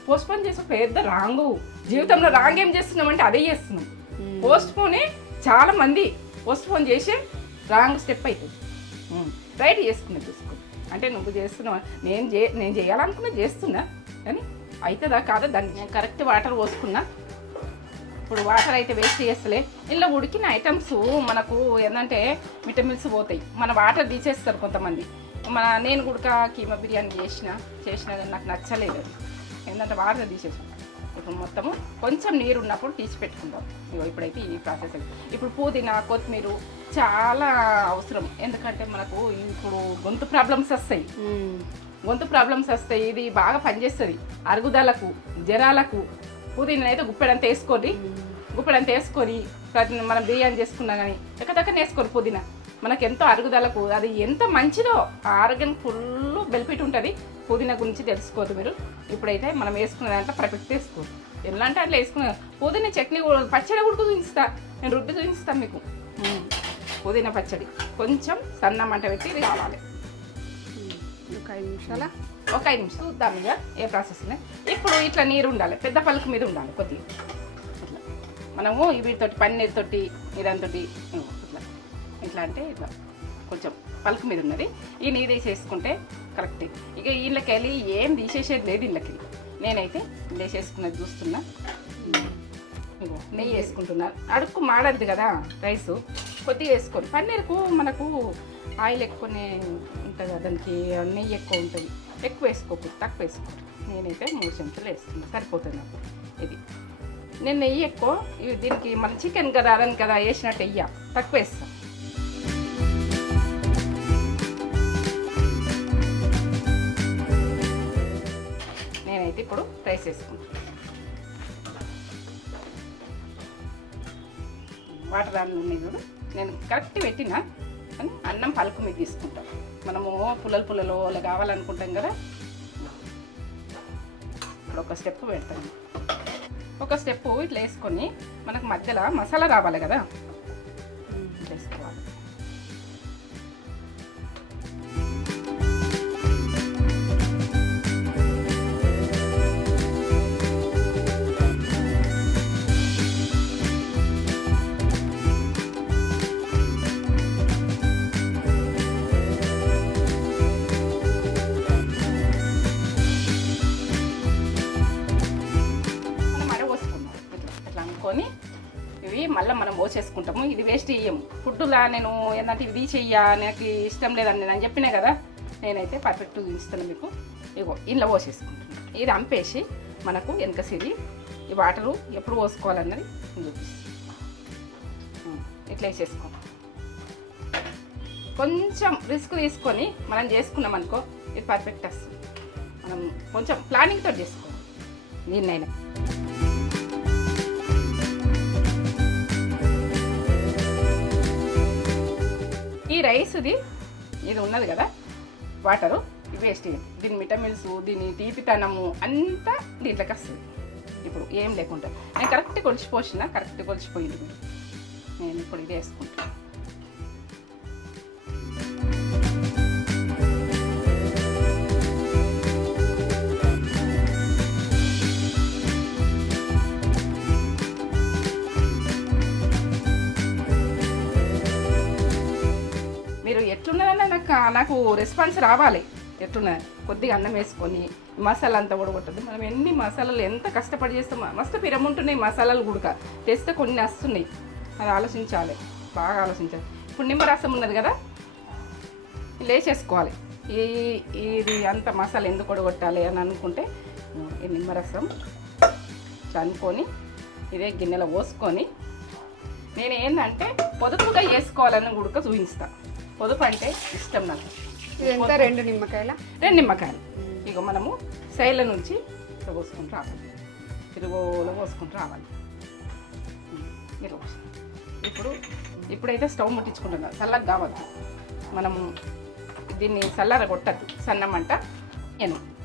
పోస్ట్పోన్ చేసే పెద్ద రాంగు. జీవితంలో రాంగ్ ఏం చేస్తున్నామంటే అదే చేస్తున్నాం. పోస్ట్పోనే చాలా మంది పోస్ట్పోన్ చేసే రాంగ్ స్టెప్ అవుతుంది. రైట్ చేసుకునే చూసుకో. అంటే నువ్వు చేస్తున్నావా, నేను చేయాలనుకున్నా చేస్తున్నా, కానీ అవుతుందా కాదా దాన్ని నేను కరెక్ట్ వాటర్ పోసుకున్నా. ఇప్పుడు వాటర్ అయితే వేస్ట్ చేస్తలే. ఇంట్లో ఉడికిన ఐటమ్స్ మనకు ఏంటంటే విటమిన్స్ పోతాయి. మన వాటర్ తీసేస్తారు కొంతమంది. నేను కూడా కీమా బిర్యానీ చేసిన కానీ నాకు నచ్చలేదు అది. ఏంటంటే వాటర్ తీసేసాను. ఇప్పుడు మొత్తము కొంచెం నీరు ఉన్నప్పుడు తీసి పెట్టుకుందాం. ఇప్పుడైతే ఈ ప్రాసెస్ అయితే ఇప్పుడు పుదీనా కొత్తిమీర చాలా అవసరం. ఎందుకంటే మనకు ఇప్పుడు గొంతు ప్రాబ్లమ్స్ వస్తాయి. ఇది బాగా పనిచేస్తుంది అరుగుదలకు, జ్వరాలకు. పుదీనా అయితే గుప్పెడంత వేసుకొని మనం బిర్యానీ చేసుకున్నా కానీ ఎక్కడెక్కడ వేసుకోరు. పుదీనా మనకు ఎంతో అరుగుదలకు, అది ఎంత మంచిదో, ఆరోగ్యం ఫుల్ బెనిఫిట్ ఉంటుంది. పుదీనా గురించి తెలుసుకోవద్దు మీరు. ఇప్పుడైతే మనం వేసుకునే దాంట్లో పర్ఫెక్ట్ వేసుకోవద్దు. ఎలా అంటే అట్లా వేసుకునే పుదీనా చట్నీ పచ్చడి కూడా చూపిస్తా, నేను రుద్ది చూపిస్తాను మీకు. పుదీనా పచ్చడి కొంచెం సన్న మంట పెట్టి ఇది కావాలి. ఒక 5 నిమిషాలు చూద్దాం ఇక ఏ ప్రాసెస్. ఇప్పుడు ఇట్లా నీరు ఉండాలి, పెద్ద పలుకు మీద ఉండాలి కొద్దిగా. ఇట్లా మనము వీటితోటి పన్నీర్ తోటి ఇదంతోటి ఇట్లా అంటే ఇట్లా కొంచెం పలుకు మీద ఉన్నది. ఈ నీరు వేసేసుకుంటే కరెక్ట్. ఇక వీళ్ళకి వెళ్ళి ఏం తీసేసేది లేదు. వీళ్ళకి నేనైతే వేసేసుకున్నది చూస్తున్నా. ఇగో నెయ్యి వేసుకుంటున్నా. అడుక్కు మాడద్దు కదా రైసు, కొద్దిగా వేసుకోండి. పన్నీర్కు మనకు ఆయిల్ ఎక్కువనే ఉంటుంది కదా, దానికి నెయ్యి ఎక్కువ ఉంటుంది. ఎక్కువ వేసుకోకూడదు, తక్కువ వేసుకోండి. నేనైతే 3 చెంచాలు వేసుకున్నాను, సరిపోతుంది నాకు. ఇది నేను నెయ్యి ఎక్కువ దీనికి మన చికెన్ కదా అదని కదా వేసినట్టు వెయ్య, తక్కువ వేస్తాను. నేనైతే ఇప్పుడు రైస్ వేసుకుంటాను. వాటర్ అన్నం ఉన్నాయి చూడు, నేను కరెక్ట్ పెట్టినా కానీ అన్నం పలుకు మీద తీసుకుంటాం. మనము పుల్లలు అలా కావాలనుకుంటాం కదా. ఇప్పుడు ఒక స్టెప్ పెడతాను. ఒక స్టెప్ ఇట్లా వేసుకొని మనకు మధ్యలో మసాలా రావాలి కదా, ఇట్లా వేసుకోవాలి. ఇవి మళ్ళీ మనం పోసేసుకుంటాము. ఇది వేస్ట్ చెయ్యము. ఫుడ్లా నేను ఏంటంటే ఇది నాకు ఇష్టం లేదని నేను చెప్పినా కదా, నేనైతే పర్ఫెక్ట్ చూపిస్తాను మీకు. ఇగో ఇంట్లో పోసేసుకుంటాను. ఇది అంపేసి మనకు వెనక సిరి ఈ వాటరు ఎప్పుడు పోసుకోవాలన్నది చూపిస్తాను. ఇట్లా వేసేసుకో. కొంచెం రిస్క్ తీసుకొని మనం చేసుకున్నాం అనుకో ఇది పర్ఫెక్ట్ వస్తుంది. మనం కొంచెం ప్లానింగ్తో చేసుకోవాలి దీన్నైనా. ఈ రైస్ ఇది ఉన్నది కదా వాటరు, వేస్ట్ దీని విటమిన్స్, దీని తీపితనము అంతా దీంట్లోకి వస్తుంది. ఇప్పుడు ఏం లేకుండా నేను కరెక్ట్ కొలిచిపోసిన, కరెక్ట్ కొలిచిపోయింది మీరు. నేను ఇప్పుడు ఇది వేసుకుంటాను. నాకు రెస్పాన్స్ రావాలి. ఎట్లున్నా కొద్దిగా అన్నం వేసుకొని మసాలా అంతా ఉడగొట్టదు. మనం ఎన్ని మసాలాలు ఎంత కష్టపడి చేస్తాం, మస్తు పిరముంటున్నాయి మసాలాలు గుడక తెస్తే కొన్ని వస్తున్నాయి. అది ఆలోచించాలి, బాగా ఆలోచించాలి. ఇప్పుడు నిమ్మరసం ఉన్నది కదా, లేచేసుకోవాలి. ఇది అంత మసాలా ఎందుకు ఉడగొట్టాలి అని అనుకుంటే ఈ నిమ్మరసం చనుకొని ఇదే గిన్నెలో పోసుకొని, నేను ఏంటంటే పొదుపుగా వేసుకోవాలని గుడక చూపిస్తాను. పొదుపు అంటే ఇష్టం నాకు. ఇదంతా 2 నిమ్మకాయల 2 నిమ్మకాయలు. ఇక మనము సైడ్ల నుంచి ఇట్లా పోసుకుంటూ రావాలి, తిరుగులో పోసుకుంటూ రావాలి. మీరు ఇప్పుడైతే స్టవ్ ముట్టించుకుంటున్నాను, చల్లగా కావద్దు. మనము దీన్ని చల్లర కొట్టద్దు, సన్నమంట.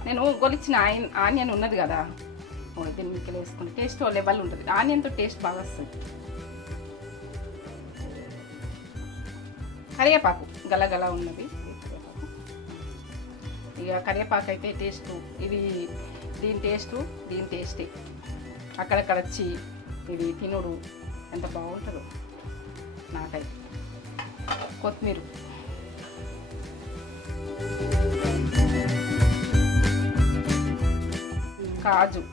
నేను గొలిచిన ఆనియన్ ఉన్నది కదా, దీన్ని మిక్కలు వేసుకుంటే టేస్ట్ లెవెల్ ఉంటుంది. ఆనియన్తో టేస్ట్ బాగా వస్తుంది. కరివేపాకు గలగల ఉన్నది. ఇక కరివేపాకు అయితే టేస్ట్, ఇది దీని టేస్టే అక్కడక్కడ వచ్చి ఇది తినుడు ఎంత బాగుంటుందో నాకైతే. కొత్తిమీర, కాజు,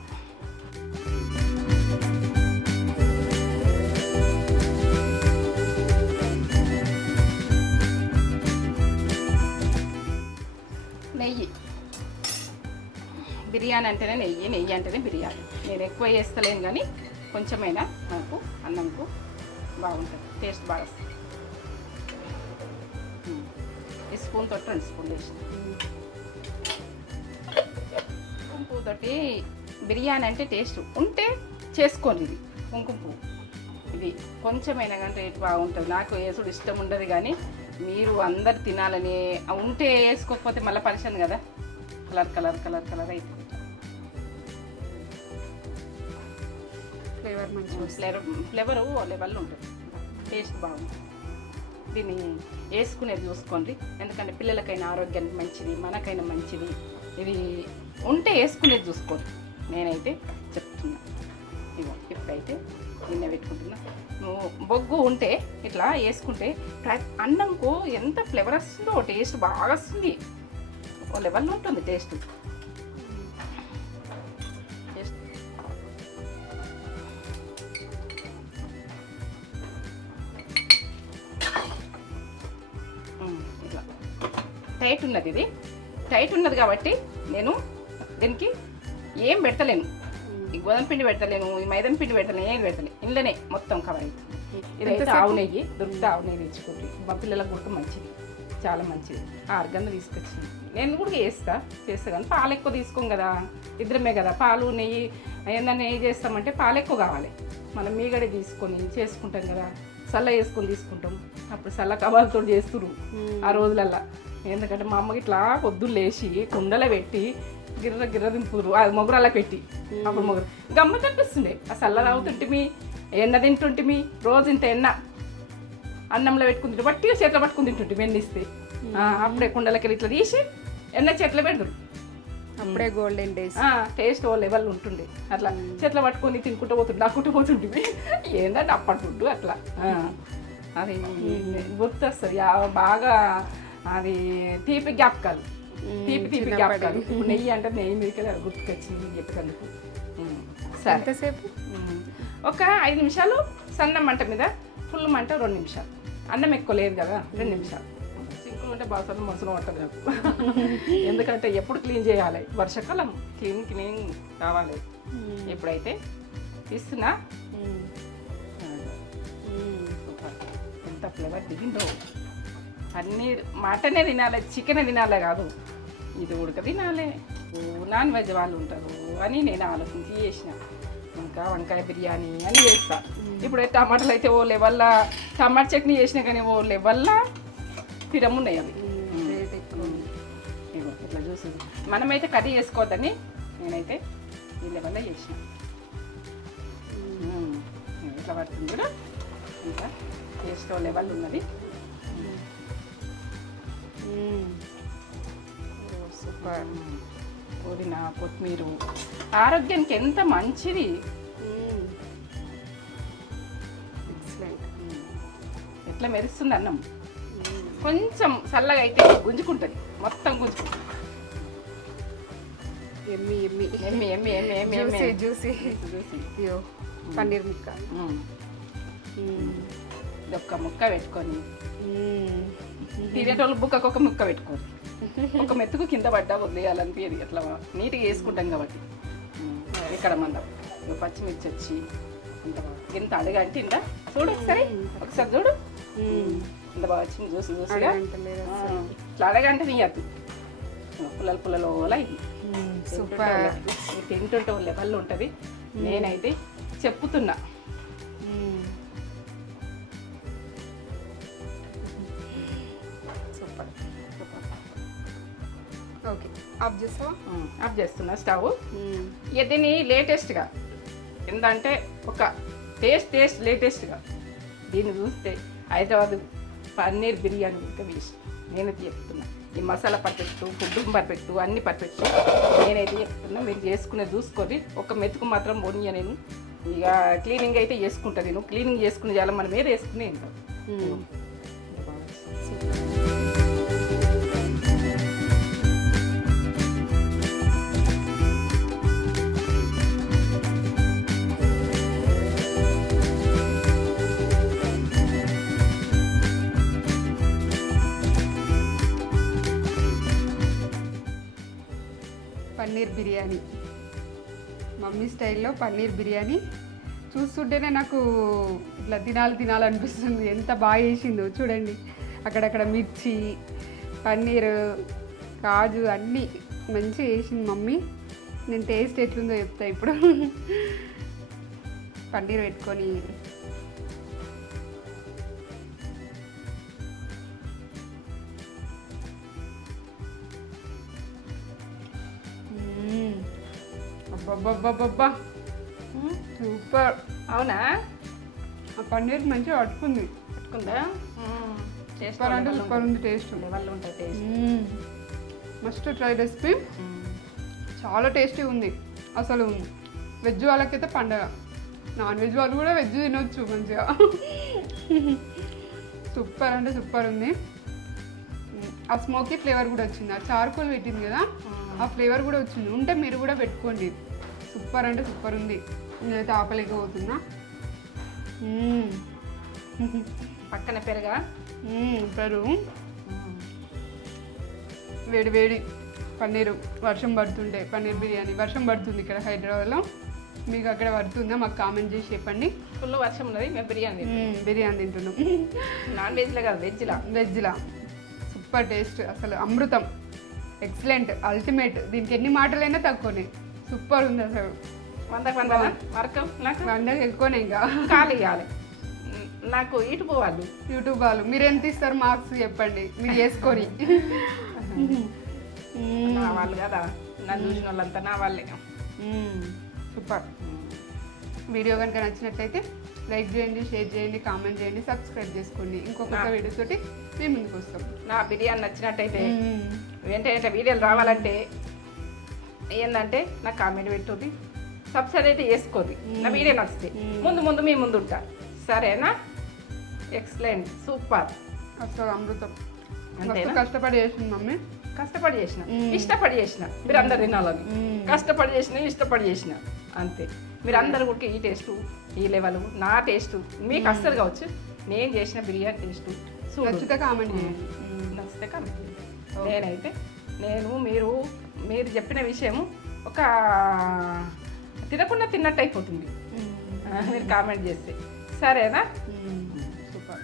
నెయ్యి. బిర్యానీ అంటేనే నెయ్యి అంటేనే బిర్యానీ. నేను ఎక్కువ వేస్తలేను కానీ కొంచెమైనా నాకు అన్నంకు బాగుంటుంది, టేస్ట్ బాగా వస్తుంది. ఈ స్పూన్ తోటి 2 స్పూన్లు వేసిన. కుంకుమ పువ్వు తోటి బిర్యానీ అంటే టేస్ట్ ఉంటే చేసుకోండి. ఇది కుంకుమ పువ్వు, ఇది కొంచెమైనా కానీ రేట్ బాగుంటుంది. నాకు వేసుడు ఇష్టం ఉండదు, కానీ మీరు అందరు తినాలని ఉంటే వేసుకోకపోతే మళ్ళీ పరిచయం కదా, కలర్ అయితే ఫ్లేవర్ మంచిగా ఫ్లేవర్ లెవెల్ ఉంటుంది, టేస్ట్ బాగుంటుంది. దీన్ని వేసుకునేది చూసుకోండి, ఎందుకంటే పిల్లలకైనా ఆరోగ్యానికి మంచిది, మనకైనా మంచిది. ఇది ఉంటే వేసుకునేది చూసుకోండి. నేనైతే చెప్తున్నా. ఇప్పుడైతే గిన్నె పెట్టుకుంటున్నా. నువ్వు బొగ్గు ఉంటే ఇట్లా వేసుకుంటే అన్నంకు ఎంత ఫ్లేవర్ వస్తుందో, టేస్ట్ బాగా వస్తుంది. ఓ లెవెల్లో ఉంటుంది టేస్ట్. ఇట్లా టైట్ ఉన్నది, ఇది టైట్ ఉన్నది కాబట్టి నేను దీనికి ఏం పెట్టలేను. ఈ గోధుమ పిండి పెట్టలేను, ఈ మైదాన పిండి పెట్టలేను, ఏది పెట్టలేను. ఇంట్లోనే మొత్తం కవర్ అవుతుంది. ఇదైతే ఆవు నెయ్యి దొరికితే ఆవు నెయ్యి తెచ్చుకోండి. మా పిల్లలకు కూడా మంచిది, చాలా మంచిది. 6 గంటలు తీసుకొచ్చింది. నేను కూడా చేస్తా కానీ పాలు ఎక్కువ తీసుకోం కదా, ఇద్దరమే కదా. పాలు నెయ్యి ఏందన్నా నెయ్యి చేస్తామంటే పాలు ఎక్కువ కావాలి. మనం మీగడే తీసుకొని చేసుకుంటాం కదా, చల్ల వేసుకొని తీసుకుంటాం. అప్పుడు చల్ల కబాలతో చేస్తురు ఆ రోజులల్లా. ఎందుకంటే మా అమ్మకి ఇట్లా పొద్దున్న లేచి కుండలో పెట్టి గిర్ర దింపురు, అది మొగరాలా పెట్టి. అప్పుడు మొగరు గమ్మ కనిపిస్తుండే. ఆ చల్ల తాగుతుంటిమి, ఎన్న తింటుంటిమి. రోజు ఇంత ఎన్న అన్నంలో పెట్టుకుని తింటే బట్టిగా చేతిలో పట్టుకుని తింటుంటే వెన్నిస్తే. అప్పుడే కుండలకి ఇట్లా తీసి ఎన్న చేతిలో పెడతారు. అప్పుడే గోల్డెన్ డేస్. టేస్ట్ ఓ లెవెల్ ఉంటుండే. అట్లా చేతిలో పట్టుకొని తినుకుంటూ పోతుండే, అక్కుంటూ పోతుంటే ఏంటంటే అప్పటి ఫుడ్ అట్లా. అది గుర్తొస్తుంది బాగా. అది తీపి జ్ఞాపకాలు, తీపి జ్ఞాపకాలు. ఇప్పుడు నెయ్యి అంటే నెయ్యి మీదకి గుర్తుకొచ్చింది చెప్పేందుకు. సరే, ఎంతసేపు? ఒక 5 నిమిషాలు సన్న మంట మీద, ఫుల్ మంట 2 నిమిషాలు. అన్నం ఎక్కువ లేదు కదా, 2 నిమిషాలు. సింకులు ఉంటే బాగా మనసులో పట్టదు నాకు. ఎందుకంటే ఎప్పుడు క్లీన్ చేయాలి, వర్షాకాలం క్లీన్ కావాలి. ఎప్పుడైతే తీస్తున్నా సూపర్, ఎంత ఫ్లేవర్ దిగిందో. అన్నీ మటనే తినాలి, చికెనే తినాలే కాదు, ఇది ఉడక తినాలి. నాన్ వెజ్ వాళ్ళు ఉంటారు అని నేను ఆలోచించి చేసిన. ఇంకా వంకాయ బిర్యానీ అని చేస్తా. ఇప్పుడు టమాటాలు అయితే ఓ లెవెల్లా, టమాటా చట్నీ చేసినా కానీ ఓ లెవెల్లా పిరమున్నాయి అవి. ఇట్లా చూసి మనమైతే కర్రీ చేసుకోవద్దని నేనైతే ఈ లెవెల్లో చేసిన. ఇట్లా పడుతుంది కూడా, ఇంకా టేస్ట్ లెవెల్ ఉన్నది. సూపర్. పుదీనా, కొత్తిమీర ఆరోగ్యానికి ఎంత మంచిది. ఎట్లా మెరుస్తుంది అన్నం. కొంచెం చల్లగా అయితే గుంజుకుంటుంది, మొత్తం గుంజుకుంటుంది. ఎమ్మి ఎమ్మి ఎమ్మి ఎమ్మి ఎమ్మి ఎమ్మి ఎమ్మి జ్యూసీ అయ్యో పన్నీర్ ముక్క. ఇది ఒక్క ముక్క పెట్టుకొని తినేటోళ్ళు బుక్కకు ఒక ముక్క పెట్టుకోరు. ఒక మెతుకు కింద పడ్డా వదిలేయాలనిపించదు, అట్లా నీట్గా వేసుకుంటాం కాబట్టి. ఇక్కడ మనం పచ్చిమిర్చి వచ్చి అంత బాగా ఎంత అడగంటే ఇంత చూడు ఒకసారి, ఒకసారి చూడు ఇంత బాగా వచ్చింది జ్యూస్ జ్యూస్గా. ఇట్లా అడగంటే తీయద్దు, పుల్లలు పుల్లలు ఇది సూపర్. తింటుంటే లెవెల్లో ఉంటుంది. నేనైతే చెప్పుతున్నా. Super super. ఓకే ఆఫ్ చేస్తావా? ఆఫ్ చేస్తున్నా స్టవ్. దీన్ని లేటెస్ట్గా ఏంటంటే ఒక టేస్ట్ లేటెస్ట్గా దీన్ని చూస్తే హైదరాబాద్ పన్నీర్ బిర్యానీ ఇంకా వేస్ట్. నేనైతే చెప్తున్నా, ఈ మసాలా పర్ఫెక్ట్, ఫుడ్ పర్ఫెక్ట్, అన్ని పర్ఫెక్ట్. నేనైతే చెప్తున్నా, మీరు చేసుకునే చూసుకొని ఒక మెతుకు మాత్రం పోనీయ. నేను ఇక క్లీనింగ్ అయితే చేసుకుంటా. నేను క్లీనింగ్ చేసుకునే చాలా మనం మీద వేసుకునే ఇంత పన్నీర్ బిర్యానీ, మమ్మీ స్టైల్లో పన్నీర్ బిర్యానీ. చూస్తుంటేనే నాకు ఇట్లా తినాలనిపిస్తుంది. ఎంత బాగా చేసిందో చూడండి. అక్కడక్కడ మిర్చి, పన్నీర్, కాజు అన్నీ మంచిగా చేసింది మమ్మీ. నేను టేస్ట్ ఎట్లుందో చెప్తా ఇప్పుడు. పన్నీర్ పెట్టుకొని అబ్బబ్బబ్బబ్బా సూపర్. అవునా? ఆ పన్నీర్ మంచిగా పట్టుకుంది. పట్టుకుందా? సూపర్ అంటే సూపర్ ఉంది టేస్ట్. లెవెల్లో ఉంటుంది టేస్ట్. Must try recipe. చాలా టేస్టీ ఉంది. అసలు వెజ్ వాళ్ళకైతే పండగ. నాన్ వెజ్ వాళ్ళు కూడా వెజ్ తినొచ్చు మంచిగా. సూపర్ అంటే సూపర్ ఉంది. ఆ స్మోకీ ఫ్లేవర్ కూడా వచ్చింది. ఆ చార్కోల్ పెట్టింది కదా, ఆ ఫ్లేవర్ కూడా వచ్చింది. ఉంటే మీరు కూడా పెట్టుకోండి. సూపర్ అంటే సూపర్ ఉంది. నేనైతే ఆపలేకపోతున్నా. పక్కన పెరుగా, పెరుగు, వేడి వేడి పన్నీరు. వర్షం పడుతుంటే పన్నీర్ బిర్యానీ వర్షం పడుతుంది ఇక్కడ హైదరాబాద్లో. మీకు అక్కడ పడుతుందా? మాకు కామెంట్ చేసి చెప్పండి. ఫుల్ వర్షం ఉన్నది, మేము బిర్యానీ తింటున్నాం. నాన్ వెజ్లో కాదు, వెజ్లా. సూపర్ టేస్ట్, అసలు అమృతం. Excellent, ultimate. దీనికి ఎన్ని మాటలైనా తక్కువనే. సూపర్ ఉంది అసలు. 100 వరకు నాకు 100 ఎక్కువనే. ఇంకా ఖాళీ కావాలి నాకు. యూట్యూబ్ వాళ్ళు మీరు ఎంత ఇస్తారు మార్క్స్ చెప్పండి, మీరు చేసుకొని. నా వాళ్ళు కదా, నన్ను చూసిన వాళ్ళంతా నా వాళ్ళే. సూపర్. వీడియో కనుక నచ్చినట్లయితే లైక్ చేయండి, షేర్ చేయండి, కామెంట్ చేయండి, సబ్స్క్రైబ్ చేసుకోండి. ఇంకొక వీడియో తోటి మేము ముందుకు వస్తాం. నా బిర్యానీ నచ్చినట్టయితే వెంటనే వీడియోలు రావాలంటే ఏంటంటే నాకు కామెంట్ పెట్టుకోండి, సబ్స్క్రైబ్ అయితే చేసుకోండి. నా వీడియో నచ్చితే ముందు మీ ముందు ఉంటా. సరేనా? ఎక్సలెంట్, సూపర్, అసలు అమృతం. కష్టపడి చేసింది మమ్మీ. కష్టపడి చేసిన, ఇష్టపడి చేసిన. మీరు అందరు తినాలని కష్టపడి చేసిన, ఇష్టపడి చేసిన, అంతే. మీరు అందరు కూడా ఈ టేస్ట్, ఈ లెవెల్, నా టేస్ట్ మీకు అస్సలు కావచ్చు. నేను చేసిన బిర్యానీ టేస్ట్ నచ్చితే కామెంట్ చేయండి. నచ్చితే కామెంట్ చేయండి. నేనైతే మీరు చెప్పిన విషయం ఒక తినకుండా తిన్నట్టు అయిపోతుంది మీరు కామెంట్ చేస్తే. సరేనా? సూపర్.